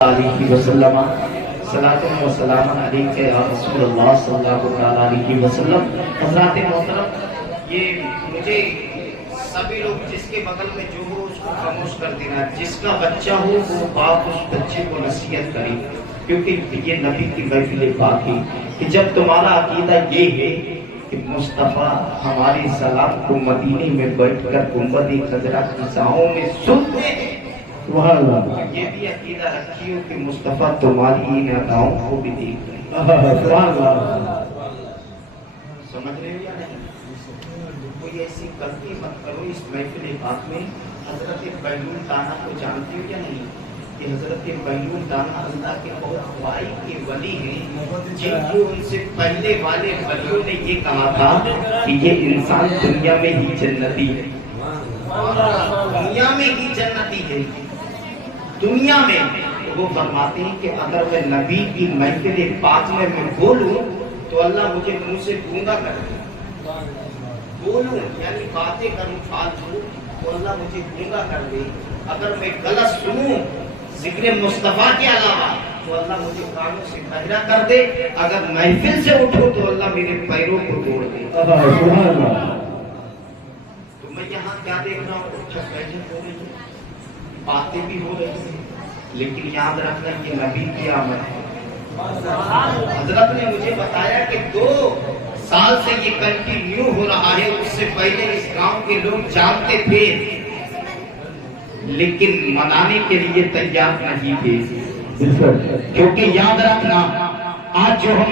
علیہ وسلم صلاۃ و سلام علیک یا رسول اللہ صلی اللہ علیہ وسلم۔ حضرات محترم، یہ مجھے سبھی لوگ جس کے بغل میں جو ہو اس کو خاموش کر دینا، جس کا بچہ ہو وہ باپ اس بچے کو نصیحت کرے، کیونکہ یہ نبی کی محفل بات ہے کہ جب تمہارا عقیدہ یہ ہے کہ مصطفیٰ ہماری سلام کو مدینے میں بیٹھ کر گنبد خضرا کی چھاؤں میں سنتے ہیں، یہ بھی عقیدہ رکھی ہو کہ مصطفیٰ تمہاری ان اداؤں کو بھی دیکھ رہے ہیں۔ سمجھ رہے ہو یا نہیں؟ کوئی ایسی غلطی مت کرو اس محفل پاک میں۔ حضرت بہلول دانا کو جانتے ہو یا نہیں؟ کہ حضرت بہلول دانا اللہ کے بہت بھائی کے ولی ہیں، جن کو ان سے پہلے والے ولیوں نے یہ کہا تھا کہ یہ انسان دنیا میں ہی جنتی ہے، دنیا میں ہی جنتی ہے، دنیا میں۔ وہ فرماتے ہیں کہ اگر میں نبی کی محفل پاک میں بولوں تو اللہ مجھے منہ سے گونگا کر دے، بولوں یعنی باتیں کروں فالتو تو اللہ مجھے گونگا کر دے، اگر میں غلط سنوں ذکر مصطفیٰ کے علاوہ تو اللہ مجھے کانوں سے بہرا کر دے، اگر محفل سے اٹھوں تو اللہ میرے پیروں کو توڑ دے۔ تو میں یہاں کیا دیکھ رہا ہوں؟ بیٹھک ہو رہی ہے، باتیں بھی ہو رہی ہیں، لیکن یاد رکھنا یہ نبی کی آمد ہے۔ حضرت نے مجھے بتایا کہ 2 سال سے یہ کنٹینیو ہو رہا ہے، اس سے پہلے اس گاؤں کے لوگ جانتے تھے لیکن منانے کے لیے تیار نہیں تھے، کیونکہ یاد رکھنا آج جو ہم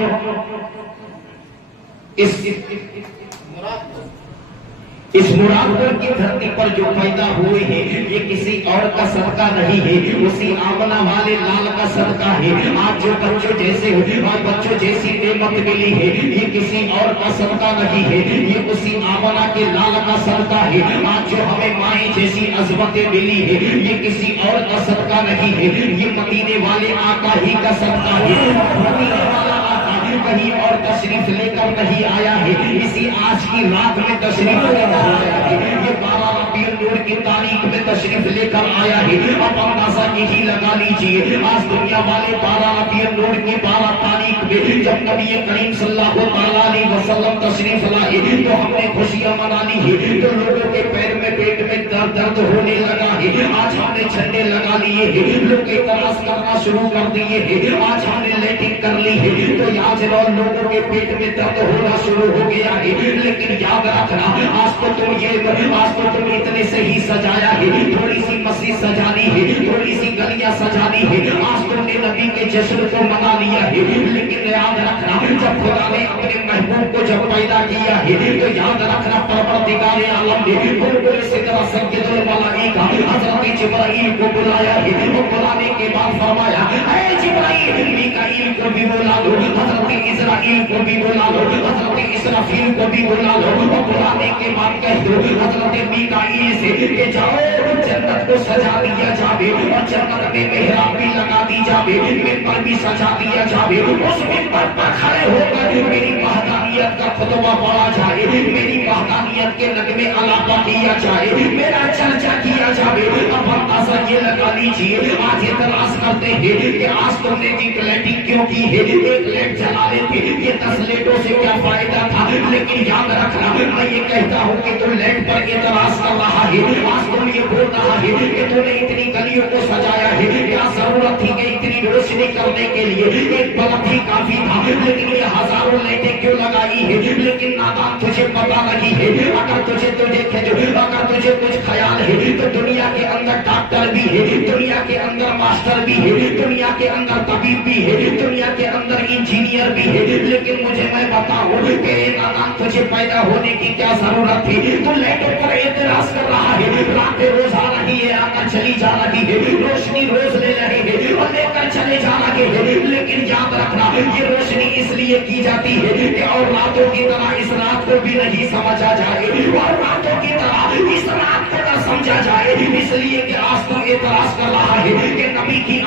اس مراد کی دھرتی پر جو پیدا ہوئے ہیں یہ کسی اور کا صدقہ نہیں ہے، اسی آمنہ والے لال کا صدقہ ہے۔ آج جو بچوں جیسے اور بچوں جیسی نعمت ملی ہے یہ کسی اور کا صدقہ نہیں ہے، یہ اسی آمنہ کے لال کا صدقہ ہے۔ آج جو ہمیں مائیں جیسی عظمتیں ملی ہے یہ کسی اور کا صدقہ نہیں ہے، یہ مدینے والے آقا ہی کا صدقہ ہے۔ مدینے والا آقا کہیں اور تشریف لے کر نہیں آیا ہے، اسی آج کی رات میں تشریف لے کر آیا ہے، یہ 12 ربیع الاول کی تاریخ میں تشریف لے کر آیا ہے۔ اب اندازہ یہی لگا لیجئے آج دنیا والے 12 ربیع الاول کی 12 تاریخ میں جب نبی کریم صلی اللہ علیہ وسلم تشریف لائے تو ہم نے خوشیاں منا لی ہے، تو لوگوں کے پیر میں پیٹ میں درد ہونے لگا ہے، آج ہم نے جھنڈے لگا لیے ہیں، لوگ اعتراض کرنا شروع کر دیے ہیں، آج ہم نے لیٹنگ کر لی ہے تو یاد لوگوں کے پیٹ میں درد ہونا شروع ہو گیا ہے، لیکن یاد رکھنا آج تو تم اتنے سے ہی سجایا ہے، تھوڑی سی مسجد سجانی ہے، تھوڑی سی گلیاں سجانی ہے، آج تم نے نبی کے جشن کو منا لیا ہے، لیکن یاد رکھنا جب خدا نے اپنے محبوب کو جب پیدا کیا ہے تو یاد رکھنا پروردگار عالم نے بلبل سدرہ سید الملائکہ حضرت جبرائیل کو بلایا ہے، اور بلانے کے بعد فرمایا اے جبرائیل میکائیل کو بھی بلا لو، حضرت اسرائیل کو بھی بلا لو، حضرت اسرافیل کو بھی بلا لو، اور بلانے کے بعد کہہ دو حضرت میکائیل سے کہ جاؤ جنت کو سجا دیا جاوے، اور جنت میں محراب بھی لگا دی جاوے، ممبر بھی سجا دیا جاوے، اس ممبر پر کھڑے ہو کر میری وحدانیت کا خطبہ پڑھا جائے، میری وحدانیت کے نغمے علاقہ کیا جائے، میرا چرچا کیا جاوے۔ اب اندازہ یہ لگا لیجئے آج اعتراض کرتے ہیں کہ آج تم نے ایک لیٹنگ کیوں کی ہے، ایک لیٹ جلا لیتے، یہ 10 لیٹوں سے کیا فائدہ تھا، لیکن یاد رکھنا میں یہ کہتا ہوں کہ تم لیٹ پر اعتراض کر رہا ہے، آج تم یہ بول رہا ہے کہ تم نے اتنی گلیوں کو سجایا ہے، کیا ضرورت تھی کہ اتنی روشنی کرنے کے لیے ایک بلب ہی کافی تھا، لیکن یہ ہزاروں لائٹیں کیوں لگائی ہے، لیکن نادان تجھے پتا نہیں ہے۔ اگر تجھے کچھ خیال ہے تو دنیا کے اندر ڈاکٹر بھی ہے، دنیا کے اندر ماسٹر بھی ہے، دنیا کے اندر طبیب بھی ہے، دنیا کے اندر انجینئر بھی ہے، لیکن مجھے میں بتاؤں کہ نادان تجھے پیدا ہونے کی کیا ضرورت تھی، تو لیٹوں پر اعتراض کر رہا ہے، راتیں روز آ رہی ہے، آ کر چلی جا رہی ہے، روشنی روز لے رہے ہیں اور لے کر چلے جا رہے ہیں، لیکن یاد رکھنا یہ روشنی اس لیے کی جاتی ہے کہ اور راتوں کی طرح اس رات کو بھی نہیں سمجھا جائے، اور راتوں کی طرح اس رات کو نہ سمجھا جائے، اس لیے کہ آج تو اعتراض کر رہا ہے کہ نبی کی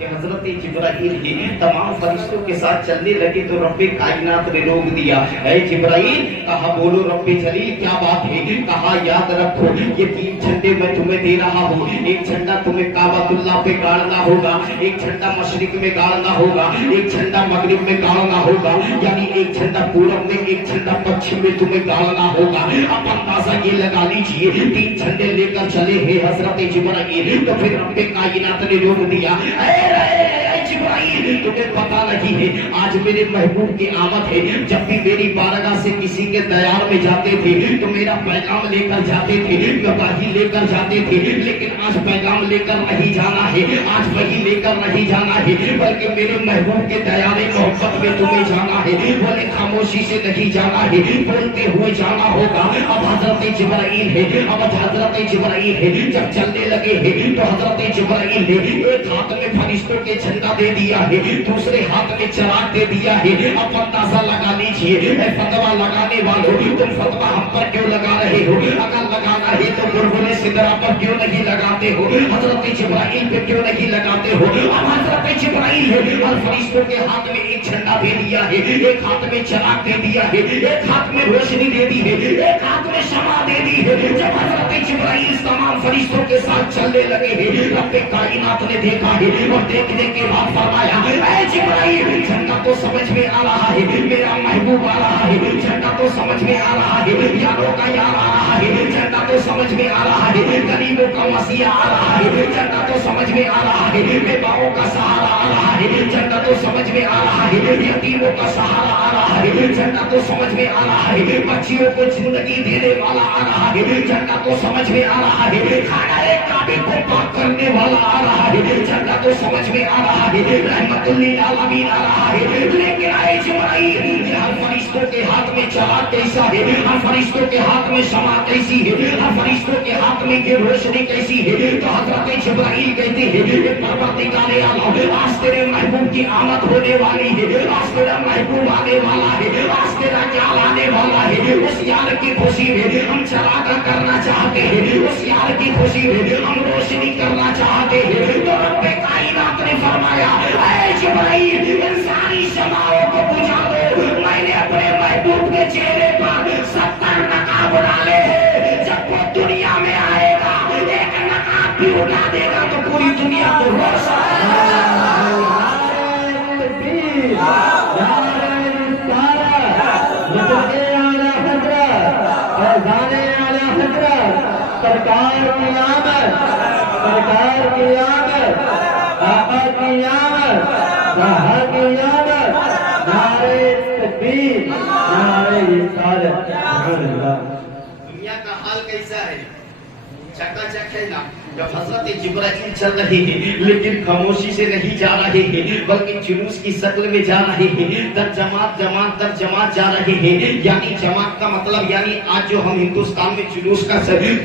کہ حضرت جبرائیل ہی تمام فرشتوں کے ساتھ چلنے لگے تو رب کائنات نے روک دیا. اے جبرائیل, کہا بولو رب جلیل کیا بات ہے؟ کہا یاد رکھو یہ 3 جھنڈے میں تمہیں دے رہا ہوں. ایک جھنڈا تمہیں کعبۃ اللہ پہ گاڑنا ہوگا, ایک جھنڈا مشرق میں گاڑنا ہوگا, ایک جھنڈا مغرب میں گاڑنا ہوگا, یعنی ایک جھنڈا پورب میں, ایک جھنڈا پچھم میں تمہیں گاڑنا ہوگا. اب اندازہ یہ لگا لیجئے 3 جھنڈے لے کر چلے ہیں حضرت جبرائیل, تو پھر رب کائنات نے روک دیا. اے جبرائیل, تمہیں پتا نہیں ہے آج میرے محبوب کی آمد ہے. جب بھی میری بارگاہ سے کسی کے دیار میں جاتے تھے تو میرا پیغام لے کر جاتے تھے, گواہی لے کر جاتے تھے, لیکن آج پیغام لے کر نہیں جانا ہے, آج وہی لے کر نہیں جانا ہے, بلکہ میرے محبوب کے دیار محبت میں تمہیں جانا ہے. بولے خاموشی سے نہیں جانا ہے, بولتے ہوئے جانا ہوگا. اب حضرت جبرائیل ہے, اب حضرت جبرائیل ہے, جب چلنے لگے ہیں تو حضرت جبرائیل نے ایک ہاتھ میں فرشتوں کے جھنڈا دے دیا ہے, دوسرے ہاتھ میں چراغ دے دیا ہے. اب اندازہ لگا لیجئے اے فتویٰ لگانے والوں, تم فتویٰ ہم پر کیوں لگا رہے ہو؟ اگر لگانا ہے تو بلبل سدرا پر کیوں نہیں لگاتے ہو؟ حضرت جبرائیل پہ کیوں نہیں لگاتے ہو؟ اب حضرت جبرائیل ہے اور فرشتوں کے ہاتھ میں ایک جھنڈا دے دیا ہے, ایک ہاتھ میں چراغ دے دیا ہے, ایک ہاتھ میں روشنی دے دی ہے, ایک ہاتھ میں شمع دے دی ہے. جب حضرت جبرائیل تمام فرشتوں کے ساتھ چلنے لگے ہیں, رب کائنات نے دیکھا ہے اور دیکھنے کے بعد فرمایا اے جبرائیل, جھنڈا تو سمجھ میں آ رہا ہے, میرا محبوب آ رہا ہے, جھنڈا تو سمجھ میں آ رہا ہے, یاروں کا یار آ رہا ہے, جھنڈا تو سمجھ میں آ رہا ہے, غریبوں کا مسیح آ رہا ہے, جھنڈا تو سمجھ میں آ رہا ہے, بیواؤں کا سہارا آ رہا ہے, جھنڈا تو سمجھ میں آ رہا ہے, یتیموں کا سہارا آ رہا ہے, جھنڈا تو سمجھ میں آ رہا ہے, بچیوں کو زندگی دینے والا آ رہا ہے, جھنڈا تو سمجھ میں آ رہا ہے, کھانا کعبے کو پاک کرنے والا آ رہا ہے, جھنڈا تو سمجھ میں آ رہا ہے, رحمت للعالمین آ رہا ہے. لیکن اے جبرائیل, ہر فرشتوں کے ہاتھ میں چراغ کیسا ہے, ہر فرشتوں کے ہاتھ میں شمع کیسی ہے, ہر فرشتوں کے ہاتھ میں یہ روشنی کیسی ہے. تو حضرت جبرائیل کہتے ہیں کہ پروردگار عالم, آج تیرے محبوب کی آمد ہونے والی ہے, آج تیرا محبوب آنے والا ہے, آج تیرا جال آنے والا ہے. اس یار کی خوشی میں ہم چراغ کرنا چاہتے ہیں, اس یار کی خوشی میں ہم روشنی کرنا چاہتے ہیں. تو رب کائنات نے فرمایا اے جبرائیل, انسانی شمعوں کو بجھا دو, میں نے اپنے محبوب کے چہرے پر 70 نقاب ڈالے ہیں. جب وہ دنیا میں آئے گا ایک نقاب بھی اٹھا دے گا تو پوری دنیا کو روشن. سرکار کی آمد, سرکار کی آمد, آقا کی آمد, طاہا کی آمد, نعرہ تکبیر, نعرہ رسالت. دنیا کا حال کیسا ہے؟ چکا چک ہے نا. جب حضرت جبرائیل چل رہے ہیں لیکن خاموشی سے نہیں جا رہے ہیں, بلکہ جلوس کی شکل میں جا رہے ہیں, در جماعت جماعت در جماعت جا رہے ہیں. یعنی جماعت کا مطلب یعنی آج جو ہم ہندوستان میں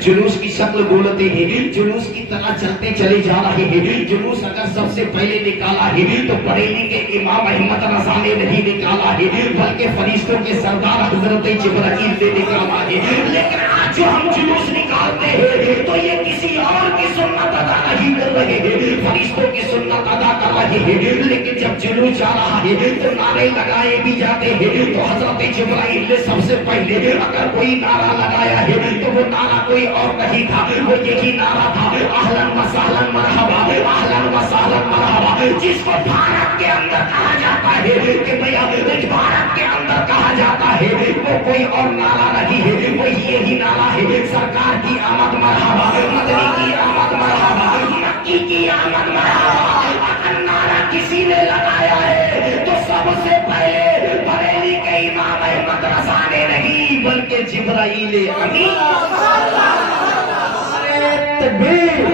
جلوس کی شکل بولتے ہیں, جلوس کی طرح چلتے چلے جا رہے ہیں. جلوس اگر سب سے پہلے نکالا ہے تو بریلی کے امام احمد رضا نے نہیں نکالا ہے, بلکہ فرشتوں کے سردار حضرت جبرائیل نے نکالا ہے. لیکن آج جو ہم جلوس نکالتے ہیں تو یہ کسی اور کی سنت ادا نہیں کر رہے ہیں, فرشتوں کی سنت ادا کر رہے ہیں. لیکن جب جلوس جا رہا ہے تو نعرے لگائے بھی جاتے ہیں. تو حضرت جبرائیل نے سب سے پہلے اگر کوئی نعرہ لگایا ہے تو وہ نعرہ کوئی اور نہیں تھا, وہ یہی نعرہ تھا اہلاً و سہلاً مرحبا, اہلاً و سہلاً مرحبا. جس کو بھارت کے اندر کہا جاتا ہے کہ بھیا بھارت کے اندر کہا جاتا ہے, وہ کوئی اور نعرہ نہیں ہے, وہ یہی نعرہ ہے سرکار کی آمد مرحبا, مدنی کی آمد مرحبا, مکی کی آمد مرحبا. اگر نعرہ کسی نے لگایا ہے تو سب سے پہلے بریلی کے امام احمد رضا نے نہیں بلکہ جبرائیل امین. تکبیر,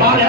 12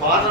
12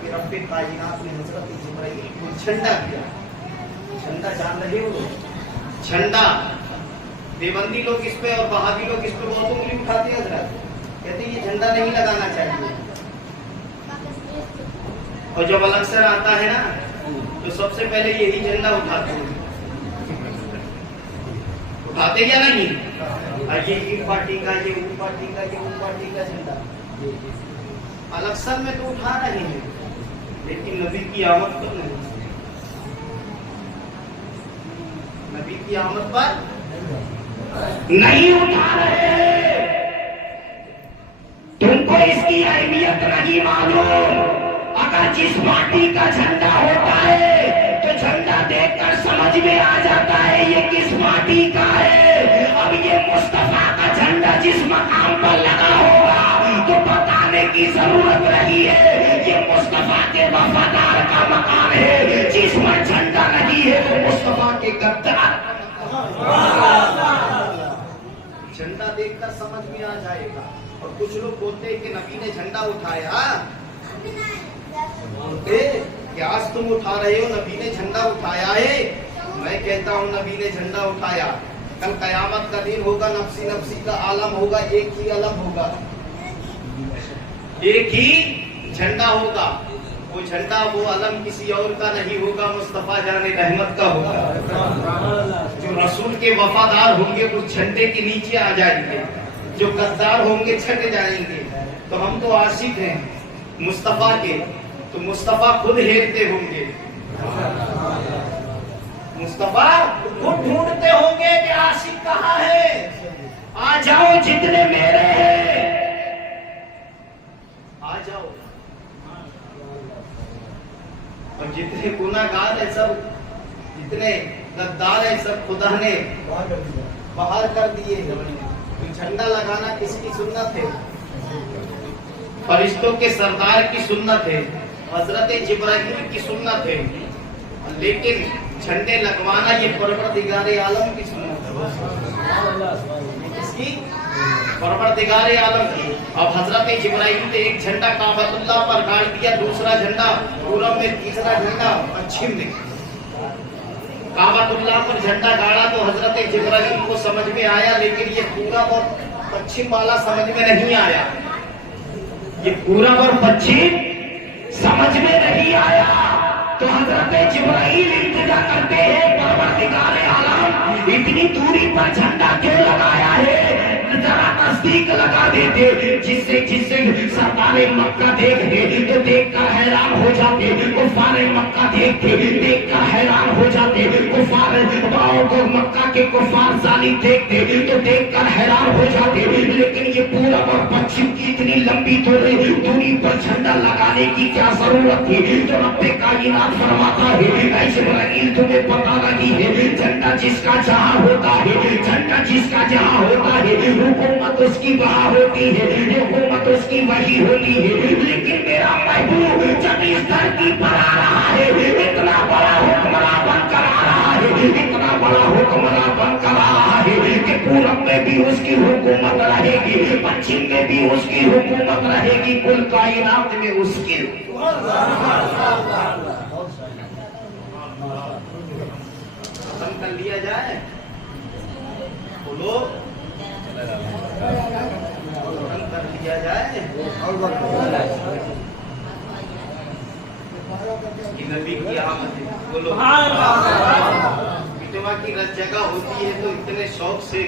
کہ رب کائنات نے حضرت جبرائیل کو جھنڈا دیا. جھنڈا جان رہے ہو؟ جھنڈا. دیوبندی لوگ اس پہ اور بہادی لوگ اس پہ بہت انگلی اٹھاتے ہیں حضرت، کہتے ہیں یہ جھنڈا نہیں لگانا چاہیے. اور جب الیکشن آتا ہے نا تو سب سے پہلے یہی جھنڈا اٹھاتے ہیں. اٹھاتے کیا نہیں؟ یہ پارٹی کا، یہ وہ پارٹی کا، یہ وہ پارٹی کا جھنڈا. الیکشن میں تو اٹھا رہے ہیں لیکن نبی کی آمد پر نہیں. نبی کی آمد پر نہیں اٹھا رہے. تم کو اس کی اہمیت نہیں معلوم. اگر جس پارٹی کا جھنڈا ہوتا ہے تو جھنڈا دیکھ کر سمجھ میں آ جاتا ہے یہ کس پارٹی کا ہے. اب یہ مصطفیٰ کا جھنڈا جس مقام پر لگا ہوگا تو بتانے کی ضرورت نہیں ہے یہ مصطفیٰ کے وفادار کا مقام ہے. جس پر جھنڈا نہیں ہے وہ مصطفیٰ کے غدار. جھنڈا دیکھ کر سمجھ میں آ جائے گا. اور کچھ لوگ بولتے ہیں کہ نبی نے جھنڈا اٹھایا. کہ آج تم اٹھا رہے ہو نبی نے جھنڈا اٹھایا ہے. میں کہتا ہوں نبی نے جھنڈا اٹھایا. کل قیامت کا دن ہوگا، نفسی نفسی کا عالم ہوگا، ایک ہی علم ہوگا، ایک ہی جھنڈا ہوگا. وہ جھنڈا وہ علم کسی اور کا نہیں ہوگا، مصطفیٰ جان رحمت کا ہوگا. جو رسول کے وفادار ہوں گے وہ جھنڈے کے نیچے آ جائیں گے، جو غدار ہوں گے چھٹ جائیں گے. تو ہم تو عاشق ہیں مصطفیٰ کے، تو مصطفیٰ خود ہیرتے ہوں گے. مصطفیٰ خود ڈھونڈتے ہوں گے کہ عاشق کہاں ہے. آ جاؤ جتنے میرے ہیں آ جاؤ. اور جتنے گناہگار ہیں سب، جتنے غدار ہیں سب خدا نے باہر کر دیے. جھنڈا لگانا کس کی سنت ہے؟ فرشتوں کے سردار کی سنت ہے، حضرت جبرائیل کی سنت ہے. لیکن جھنڈے لگوانا یہ پروردگار عالم کی سنت ہے. اس کی پروردگار عالم کی. اب حضرت جبرائیل نے ایک جھنڈا کعبۃ اللہ پر گاڑ دیا، دوسرا جھنڈا پورب میں، تیسرا جھنڈا پچھم میں. کعبۃ اللہ پر جھنڈا گاڑا تو حضرت جبرائیل کو سمجھ میں آیا، لیکن یہ پورب اور پچھم والا سمجھ میں نہیں آیا. یہ پورب اور پچھم سمجھ میں نہیں آیا. تو حضرت جبرائیل التجا کرتے ہیں پروردگار عالم اتنی دوری پر جھنڈا کیوں لگایا ہے؟ ذرا نزدیک لگا دیتے، جس سے سردار مکہ دیکھتے تو دیکھ کر حیران ہو جاتے. کفار مکہ دیکھتے، دیکھ کر حیران ہو جاتے. مکہ کے کفار ظالم دیکھتے تو دیکھ کر حیران ہو جاتے. لیکن یہ پورب اور پچھم کی اتنی لمبی دوری پر جھنڈا لگانے کی کیا ضرورت تھی؟ تو رب کائنات فرماتا ہے اے جبرائیل تمہیں پتہ نہیں ہے جھنڈا جس کا جہاں ہوتا ہے، جھنڈا جس کا جہاں ہوتا ہے حکومت اس کی وہاں ہوتی ہے، حکومت اس کی وہی ہوتی ہے. لیکن میرا محبوب جب اس دھرتی پر آ رہا ہے اتنا بڑا حکمراں بن کر آ رہا ہے، اتنا بڑا حکمراں بن کر آ رہا ہے کہ پورب میں بھی اس کی حکومت رہے گی، پچھم میں بھی اس کی حکومت رہے گی، کل کائنات میں اس کی. ختم کر لیا جائے بولو، ختم کر لیا جائے. نبی کی آمد ہے، بولو. اجتماع کی جگہ ہوتی ہے تو اتنے شوق سے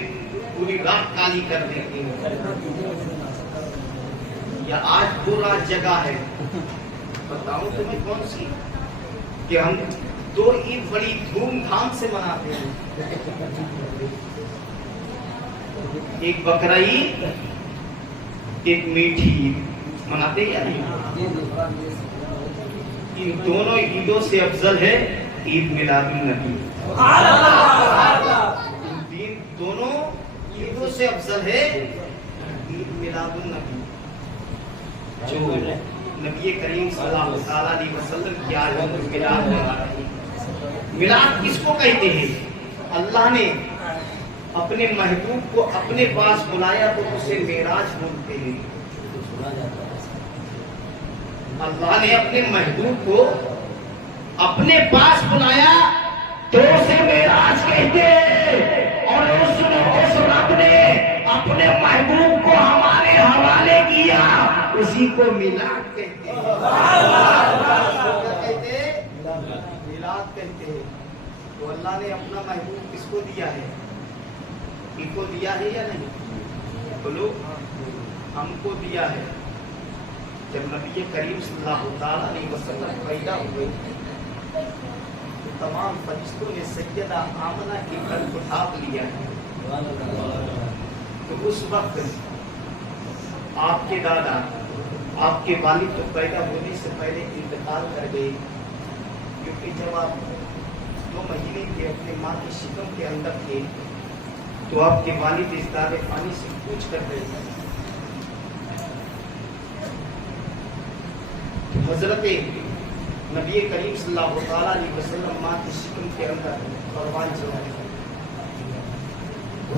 پوری رات کالی کر دیتی ہے. یا آج وہ رات جگہ ہے، بتاؤں تمہیں کون سی؟ کہ ہم 2 عید بڑی دھوم دھام سے مناتے ہیں. ایک بقرہ عید، ایک میٹھی عید مناتے یا نہیں؟ ان دونوں عیدوں سے افضل ہے عید میلاد النبی. ان دونوں عیدوں سے افضل ہے عید میلاد النبی. جو نبی کریم صلی اللہ علیہ وسلم کی آج ہم میلاد منا رہے ہیں. میلاد کس کو کہتے ہیں؟ اللہ نے اپنے محبوب کو اپنے پاس بلایا تو اسے معراج بولتے ہیں. اللہ نے اپنے محبوب کو اپنے پاس بلایا تو اسے معراج کہتے ہیں، اور اس رب نے اپنے محبوب کو ہمارے حوالے کیا، اسی کو میلاد کہتے ہیں۔ میلاد کہتے ہیں۔ تو اللہ نے اپنا محبوب کس کو دیا ہے؟ ان کو دیا ہے یا نہیں؟ بولو، ہم کو دیا ہے۔ جب نبی کریم صلی اللہ تعالیٰ علیہ وسلم پیدا ہوئے تو تمام فرشتوں نے سیدہ آمنہ کے گھر کو ڈھانپ لیا ہے۔ تو اس وقت آپ کے دادا، آپ کے والد تو پیدا ہونے سے پہلے انتقال کر گئے، کیونکہ جب آپ 2 مہینے کے اپنے ماں کی شکم کے اندر تھے تو آپ کے والد اس دار پانی سے پوچھ کر گئے۔ حضرت نبی کریم صلی اللہ تعالیٰ علیہ وسلم ماں کی شکم کے اندر قربان چلائے۔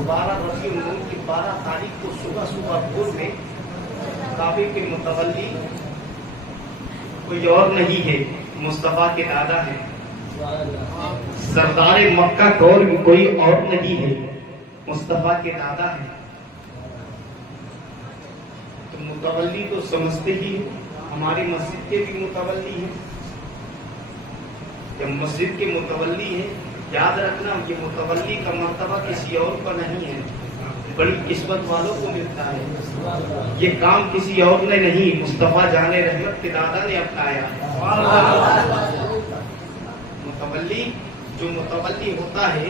12 ربیع الاول کی 12 تاریخ کو صبح بھور میں کعبے کے متولی کوئی اور نہیں ہے، مصطفیٰ کے دادا ہیں، سردار مکہ کوئی اور نہیں ہے، مصطفیٰ کے دادا ہیں۔ تو متولی تو سمجھتے ہی ہماری مسجد کے بھی متولی ہیں۔ جب مسجد کے متولی ہیں، یاد رکھنا یہ متولی کا مرتبہ کسی اور کا نہیں ہے، بڑی قسمت والوں کو ملتا ہے۔ یہ کام کسی اور نے نہیں، مصطفیٰ جان رحمت کے دادا نے اپنایا۔ متولی جو متولی ہوتا ہے،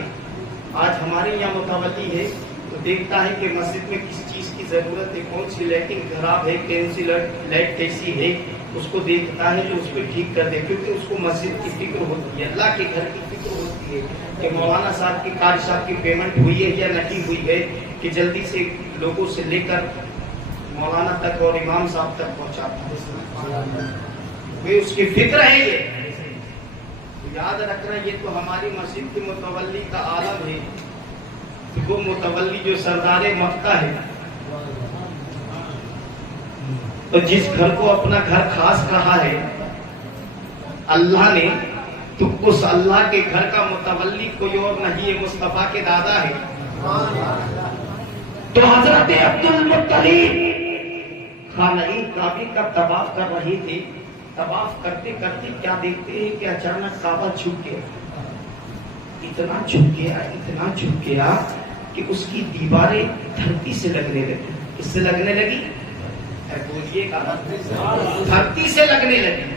آج ہمارے یہاں متولی ہے تو دیکھتا ہے کہ مسجد میں کس چیز کی ضرورت ہے، کون سی لائٹنگ خراب ہے، کون سی لائٹ کیسی ہے، اس کو دیکھتا ہے جو اس کو ٹھیک کر دے، کیونکہ اس کو مسجد کی فکر ہوتی ہے، اللہ کے گھر کی فکر ہوتی ہے کہ مولانا صاحب کی قاری صاحب کی پیمنٹ ہوئی ہے یا نہیں ہوئی ہے، کہ جلدی سے لوگوں سے لے کر مولانا تک اور امام صاحب تک پہنچاتا ہے، اس کی فکر ہے۔ یہ یاد رکھنا، یہ تو ہماری مسجد کے متولی کا عالم ہے، وہ متولی جو سردار مکہ ہے۔ تو جس گھر کو اپنا گھر خاص کہا ہے اللہ نے، تو اس اللہ کے گھر کا متولی کوئی اور نہیں ہے، مصطفیٰ کے دادا ہے۔ تو حضرت عبد المطلب خانہ کعبہ کا طواف کر رہے تھے، طواف کرتے کرتے کیا دیکھتے ہیں کہ اچانک کعبہ جھک گیا، اتنا جھک گیا، اتنا جھک گیا کہ اس کی دیواریں دھرتی سے لگنے لگی۔ کس سے لگنے لگی؟ بولیے گا، دھرتی سے لگنے لگی۔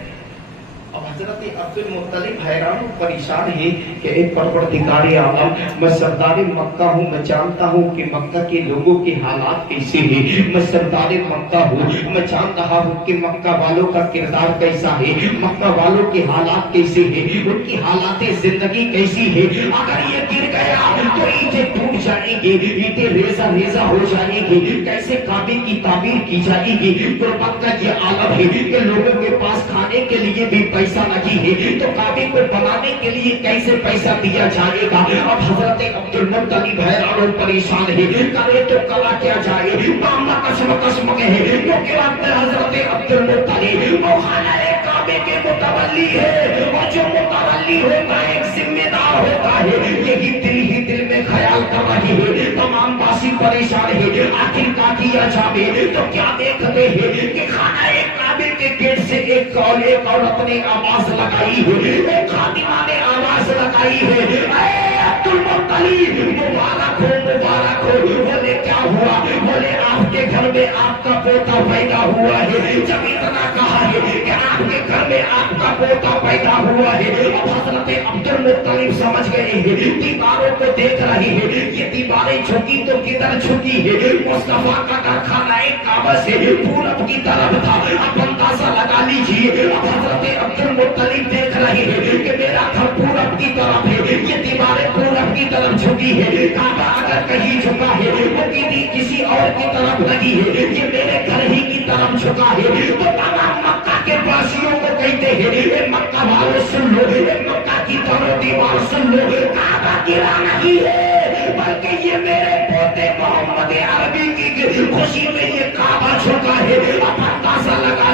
اب حضرت عبد المطلب حیران و پریشان ہے کہ اے پروردگار عالم، میں سردار مکہ ہوں، میں جانتا ہوں کہ مکہ کے لوگوں کے حالات کیسے ہیں، میں سردار مکہ ہوں، میں جان رہا ہوں کہ مکہ والوں کا کردار کیسا ہے، مکہ والوں کے حالات کیسے ہیں، ان کی حالات زندگی کیسی ہے۔ اگر یہ گر گیا تو اینٹیں ٹوٹ جائیں گی، اینٹیں ریزہ ریزہ ہو جائیں گی، کیسے کعبے کی تعمیر کی جائے گی۔ غربت کا یہ عالم ہے کہ لوگوں کے پاس کھانے کے لیے بھی پیسہ نہیں ہے، تو کعبے کو بنانے کے لیے کیسے پیسہ دیا جائے گا۔ اب حضرت عبد المطلب حیران و پریشان ہے، کرے تو کلا کیا جائے، معاملہ قسم ہے، کیونکہ حضرت عبد المطلب وہ خانہ کعبے کے متولی ہے، اور جو متولی ہوتا ہے ایک ذمہ دار ہوتا ہے، یہی دل میں خیال کر رہی ہے، تمام باسی پریشان ہے، آخر کا کیا جائے۔ تو کیا دیکھتے ہیں کہ خانہ کعبے کے گیٹ سے ایک عورت نے آواز لگائی ہے، ایک خادمہ نے آواز لگائی ہے، اے عبد المطلب مبارک ہو، مبارک ہو۔ بولے کیا ہوا؟ بولے آپ کے گھر میں آپ کا پوتا پیدا ہوا ہے۔ جب اتنا کہا ہے کہ آپ کے گھر میں آپ کا پوتا پیدا ہوا ہے، اب حضرت عبد المطلب سمجھ گئے ہیں، دیواروں کو دیکھ رہے ہیں، یہ دیواریں جھکی تو کدھر جھکی ہے؟ مصطفیٰ کا گھر خانہ کعبہ سے پورب کی طرف تھا۔ اب اندازہ لگا لیجیے، اب حضرت عبد المطلب دیکھ رہے ہیں کہ میرا گھر پورب کی طرف ہے، یہ دیواریں پورب کی طرف جھکی ہے، کعبہ اگر کہیں جھکا ہے وہ کسی اور کی طرف نہیں ہے، یہ میرے گھر ہی کی طرف جھکا ہے۔ تو تمام مکہ کے باسیوں کو کہتے ہیں، اے مکہ والے سن لو، اے مکہ کی طرف دیوار سن لو، کعبہ گرا نہیں ہے، بلکہ یہ میرے پوتے محمد عربی کی خوشی میں یہ کعبہ جھکا ہے۔ اب اندازہ لگا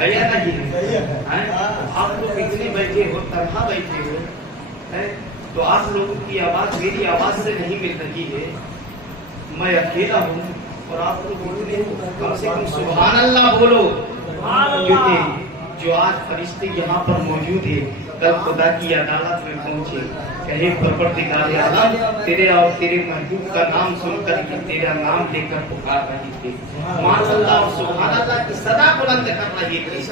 ہے یا نہیں صحیح ہے ہیں؟ آپ لوگ اتنے بیٹھے ہو، تنہا بیٹھے ہو ہیں، تو آپ لوگوں کی آواز میری آواز سے نہیں مل رہی ہے، میں اکیلا ہوں اور آپ لوگ اتنے ہو، کم سے کم سبحان اللہ بولو، کیونکہ جو آج فرشتے یہاں پر موجود ہیں کل خدا کی عدالت میں پہنچے، کہے پروردگار عالم تیرے اور تیرے محبوب کا نام سن کر کے تیرا نام لے کر پکار رہی تھی، مان اللہ اور سبحان اللہ کی صدا بلند کر رہی تھی،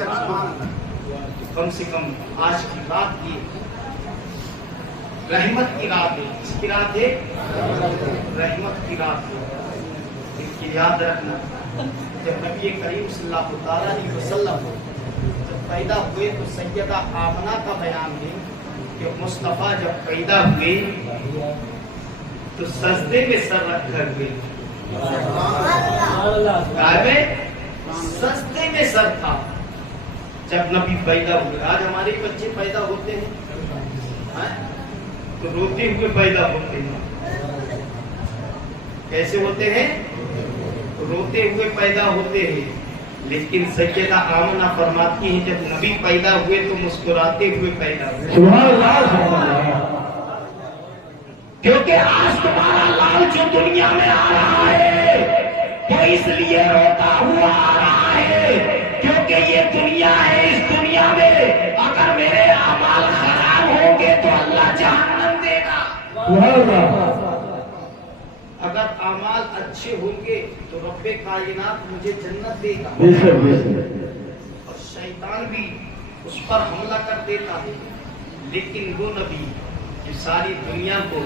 کم سے کم آج کی رات کی رحمت کی رات ہے، اس کی رات ہے رحمت کی رات ہے، لیکن یاد رکھنا جب نبی کریم صلی اللہ علیہ وسلم جب پیدا ہوئے تو سیدہ آمنہ کا بیان ہے کہ مصطفیٰ جب پیدا ہوئے تو سجدے میں سر رکھ کر ہوئے، سجدے میں سر تھا جب نبی پیدا ہوئے۔ آج ہمارے بچے پیدا ہوتے ہیں تو روتے ہوئے پیدا ہوتے ہیں، کیسے ہوتے ہیں؟ روتے ہوئے پیدا ہوتے ہیں، لیکن سیدہ آمنہ فرماتی ہیں جب نبی پیدا ہوئے تو مسکراتے ہوئے پیدا ہوئے، سبحان اللہ سبحان اللہ، کیونکہ آج تمہارا لال جو دنیا میں آ رہا ہے وہ اس لیے روتا ہوا آ رہا ہے کیونکہ یہ دنیا ہے، اس دنیا میں اگر میرے اعمال خراب ہوں گے تو اللہ جہنم دے گا، سبحان اللہ، اگر اعمال اچھے ہوں گے تو رب کائنات مجھے جنت دے گا، بے شک بے شک، اور شیطان بھی اس پر حملہ کر دیتا ہے، لیکن وہ نبی جو ساری دنیا کو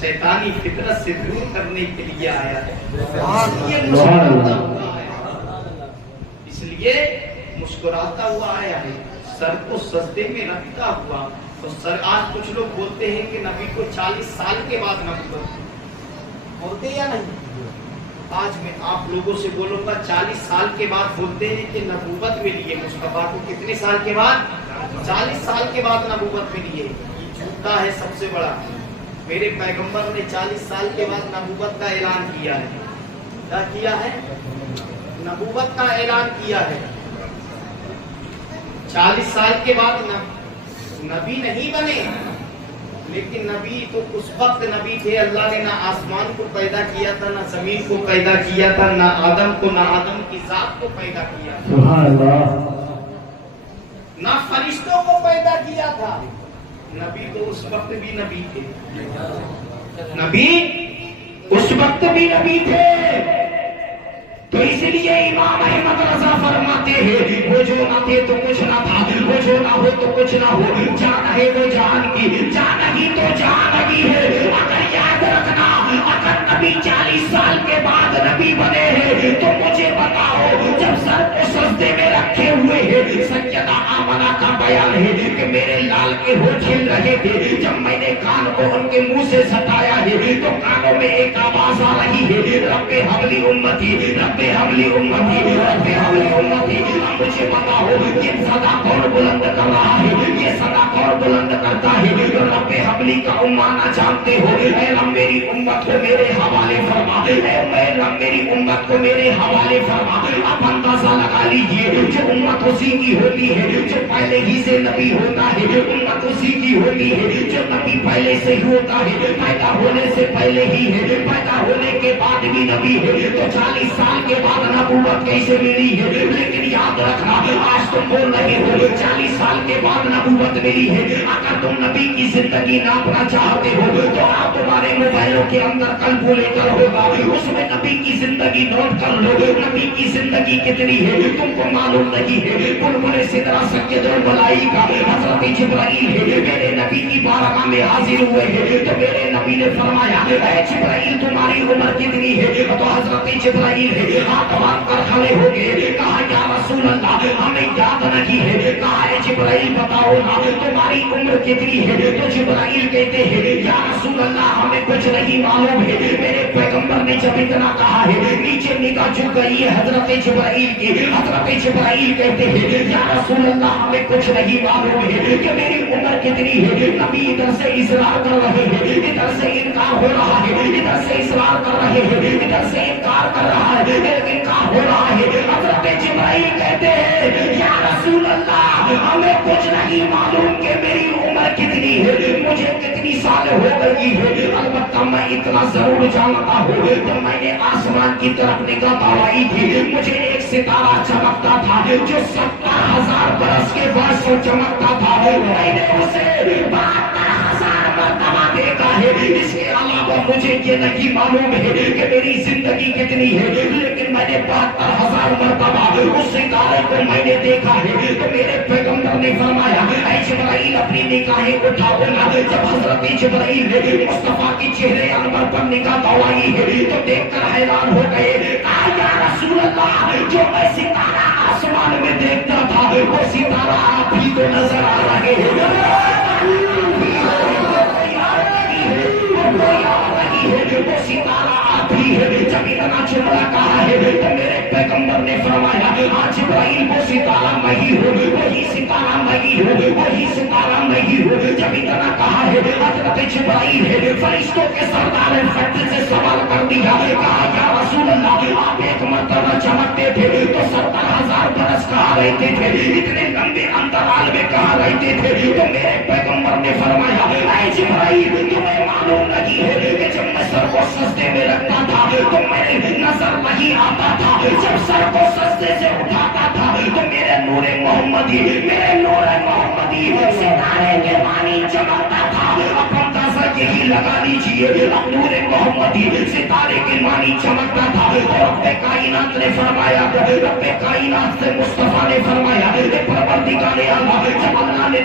شیطانی فطرت سے دور کرنے کے لیے آیا ہے، اس لیے مسکراتا ہوا آیا ہے، سر کو سجدے میں رکھتا ہوا، تو سر آج کچھ لوگ بولتے ہیں کہ نبی کو 40 سال کے بعد نبوت بولتے یا نہیں؟ آج میں آپ لوگوں سے بولوں گا 40 سال کے بعد بولتے ہیں کہ نبوت ملی ہے مصطفیٰ کو، کتنے سال کے بعد؟ 40 سال کے بعد نبوت ملی ہے، یہ جھوٹا ہے سب سے بڑا، میرے پیغمبر نے 40 سال کے بعد نبوت کا اعلان کیا ہے، کیا کیا ہے؟ نبوت کا اعلان کیا ہے، 40 سال کے بعد نبی نہیں بنے، لیکن نبی تو اس وقت نبی تھے، اللہ نے نہ آسمان کو پیدا کیا تھا، نہ زمین کو پیدا کیا تھا، نہ آدم کو، نہ آدم کی ذات کو پیدا کیا تھا، سبحان اللہ، نہ فرشتوں کو پیدا کیا تھا، نبی تو اس وقت بھی نبی تھے، نبی اس وقت بھی نبی تھے، تو اس لیے امام احمد رضا فرماتے ہیں وہ جو نہ تھے تو کچھ نہ تھا، وہ جو نہ ہو تو کچھ نہ ہو، جان ہے وہ جان کی، جان ہی تو جان ہی ہے، اگر یاد رکھنا اگر نبی 40 سال کے بعد نبی بنے ہیں تو مجھے بتاؤ جب سر کو سجدے میں رکھے ہوئے ہیں، سیدہ آمنہ کا بیان ہے کہ میرے لال کے ہونٹ ہل رہے تھے، جب میں نے کان کو ان کے منہ سے سٹایا ہے تو کانوں میں ایک آواز آ رہی ہے، رب حبلی امتی، رب حبلی امتی، رب حبلی امتی، اب مجھے بتاؤ یہ صدا کون بلند کر رہا ہے، یہ صدا کون بلند کرتا ہے؟ رب حبلی کا امانہ جانتے ہو، اے رب میری امت کو میرے حوالے فرما، اے رب میری امت کو میرے حوالے فرما، اب اندازہ لگا لیجئے جو امت اسی کی ہوتی ہے جو پہلے ہی سے نبی ہوتا ہے، امت اسی کی ہوتی ہے جو نبی پہلے سے ہی ہوتا ہے، پیدا ہونے سے پہلے ہی ہے، پیدا ہونے کے بعد بھی نبی ہے، تو 40 سال کے بعد نبوت کیسے ملی ہے؟ لیکن یاد رکھنا آج تم بول رہے ہو 40 سال کے بعد نبوت ملی ہے، اگر تم نبی کی زندگی ناپنا چاہتے ہو تو آپ تمہارے موبائلوں کے اندر کیلکولیٹر ہوگا، اس میں نبی کی زندگی نوٹ کر لو، نبی کی زندگی کتنی ہے تم کو معلوم نہیں ہے، بلبل سدرا سید الملائکہ حضرت جبرائیل ہے، میرے نبی کی بارگاہ میں حاضر ہوئے ہیں تو میرے نبی نے فرمایا اے جبرائیل تمہاری عمر کتنی ہے؟ تو حضرت جبرائیل ہے ہاتھ باندھ کر کھڑے ہو گئے، کہا یا رسول اللہ ہمیں یاد نہیں ہے، کہا اے جبرائیل بتاؤ نا تمہاری عمر کتنی ہے؟ تو جبرائیل کہتے ہیں یا رسول اللہ ہمیں کچھ نہیں معلوم ہے، میرے پیغمبر نے جب اتنا کہا ہے نیچے نگاہ جھک گئی ہے حضرت جبرائیل کی، حضرت جبرائیل کہتے ہیں یا رسول اللہ ہمیں کچھ نہیں معلوم ہے کہ میری عمر کتنی ہے، نبی ادھر سے سے اصرار کر رہے ہیں، ادھر سے انکار ہو رہا ہے، ادھر سے اصرار کر رہے ہیں، ادھر سے انکار کر رہا ہے، انکار ہو رہا ہے۔ حضرت جبرائیل کہتے ہیں یا رسول اللہ ہمیں کچھ نہیں معلوم کہ میری عمر کتنی ہے، مجھے کتنی سال ہو گئی ہے، البتہ میں اتنا ضرور جانتا ہوں کہ میں نے آسمان کی طرف نگاہ دوڑائی تھی، مجھے ایک ستارہ چمکتا تھا جو 70,000 برس کے بعد سے چمکتا تھا، میں نے اسے 72,000 مرتبہ دیکھا ہے۔ اس کے علاوہ مجھے یہ نہیں معلوم ہے کہ میری زندگی کتنی ہے، لیکن میں نے 72,000 مرتبہ اس ستارے کو میں نے دیکھا ہے۔ تو میرے پیغمبر نے فرمایا اے جبرائیل اپنی نگاہیں اٹھاؤ نا۔ جب حضرت جبرائیل نے مصطفیٰ کی چہرے انور پر نگاہ دوڑائی ہے تو دیکھ کر حیران ہو گئے، کہا یا رسول اللہ جو میں ستارہ آسمان میں دیکھتا تھا وہ ستارہ آپ ہی کو نظر آ رہے ہیں، وہ ستارہ آپ ہی ہے۔ جب اتنا جملہ کہا ہے تو میرے پیغمبر نے فرمایا ہاں جبرائیل وہ ستارہ میں ہی ہوں، وہی ستارہ میں ہی ہوں، وہی ستارہ میں ہی ہوں۔ جب اتنا کہا ہے حضرت جبرائیل ہے فرشتوں کے سردار فتح سے سوال کر دیا، کہا یا رسول اللہ آپ ایک مرتبہ چمکتے تھے تو 70,000 برس کہاں رہتے تھے، اتنے لمبے انترال میں کہاں رہتے تھے؟ تو میرے پیغمبر نے فرمایا اے جبرائیل تمہیں معلوم نہیں ہے کہ جب میں سر کو سجدے میں رکھتا تھا تو میری نظر نہیں آتا تھا، جب سر کو سجدے سے اٹھاتا تھا تو میرے نور محمدی ستارے کے معنی چمکتا تھا۔ اب اندازہ یہی لگا لیجیے اب نور محمدی ستارے کے معنی چمکتا تھا اور رب کائنات نے فرمایا، رب کائنات سے مصطفیٰ نے فرمایا پروردگار اللہ جب اللہ نے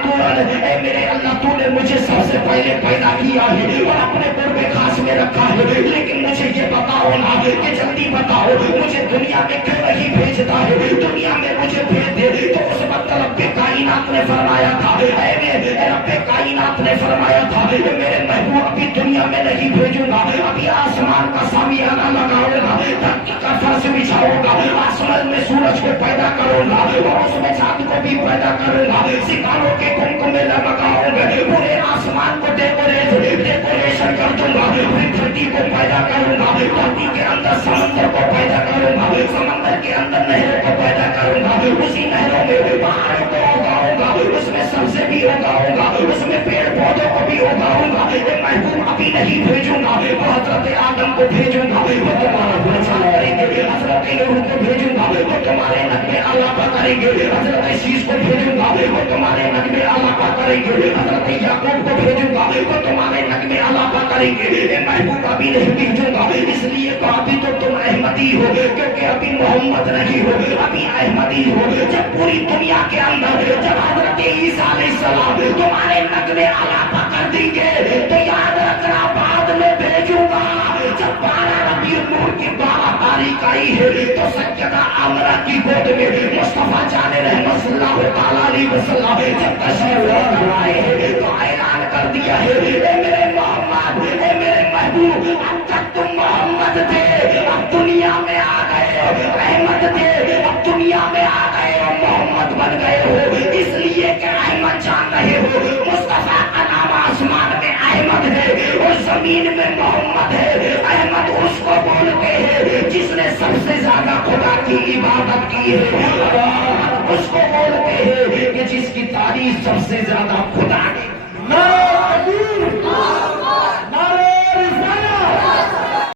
اے میرے اللہ تو نے مجھے سب سے پہلے پیدا کیا ہے اور اپنے قرب خاص میں رکھا ہے، لیکن مجھے یہ بتاؤ نا کہ جلدی بتاؤ مجھے دنیا میں کیوں نہیں بھیجتا ہے، دنیا میں مجھے بھیج دے۔ تو اس وقت رب کائنات نے فرمایا تھا رب کائنات نے فرمایا تھا میرے محبوب ابھی دنیا میں نہیں بھیجوں گا، ابھی آسمان کا سامیانہ لگاؤں گا، دھرتی کا فرش بچھاؤں گا، آسمان میں سورج کو پیدا کروں گا اور اس میں چاند کو بھی پیدا کروں گا، ستاروں کے کمکمے لگاؤں گا، پورے آسمان کو ڈیکوریشن کر دوں گا، پھر دھرتی کو پیدا کروں گا، دھرتی کے اندر سمندر کو پیدا کروں گا، سمندر کے اندر نہروں کو پیدا کروں گا، اسی نہروں میں پہاڑوں کو اگاؤں گا، اس میں سبزے بھی اگاؤں گا، اس میں پیڑ پودوں کو بھی اگاؤں گا۔ محبوب ابھی نہیں بھیجوں گا، وہ حضرت آدم کو بھیجوں گا، وہ تمہارا بچا کریں گے، حضرت نوح کو بھیجوں گا، وہ تمہارے نغمے علاقہ کریں گے، حضرت شیش کو بھیجوں گا، وہ تمہارے نغمے علاقہ کریں گے، حضرت یعقوب کو بھیجوں گا، وہ تمہارے نغمے علاقہ کریں گے۔ محبوب ابھی نہیں بھیجوں گا، اس لیے تو ابھی تو تم احمدی ہو، کیونکہ ابھی محمد نہیں ہو، ابھی احمدی ہو۔ جب پوری دنیا کے اندر جب حضرت عیسیٰ علیہ السلام تمہارے نغمے علاقہ کر دیں گے تو یاد رکھنا بعد میں بھیجوں گا۔ جب 12 ربیع النور کی 12 تاریخ آئی ہے تو سیدہ آمنہ کی گود میں مصطفیٰ جان رحمت صلی اللہ تعالیٰ علیہ وسلم جب تشریف لے آئے ہیں تو اعلان کر دیا ہے اے میرے محمد، اے میرے محبوب اب تک تم محمد تھے اب دنیا میں آ گئے، احمد تھے اب دنیا میں آ گئے اور محمد بن گئے ہو، اس لیے کہ احمد جان رہے ہو مصطفیٰ کا نام آسمان میں احمد ہے اور زمین میں محمد ہے۔ احمد اس کو بولتے ہیں جس نے سب سے زیادہ خدا کی عبادت کی ہے، اس کو بولتے ہیں کہ جس کی تعریف سب سے زیادہ خدا نے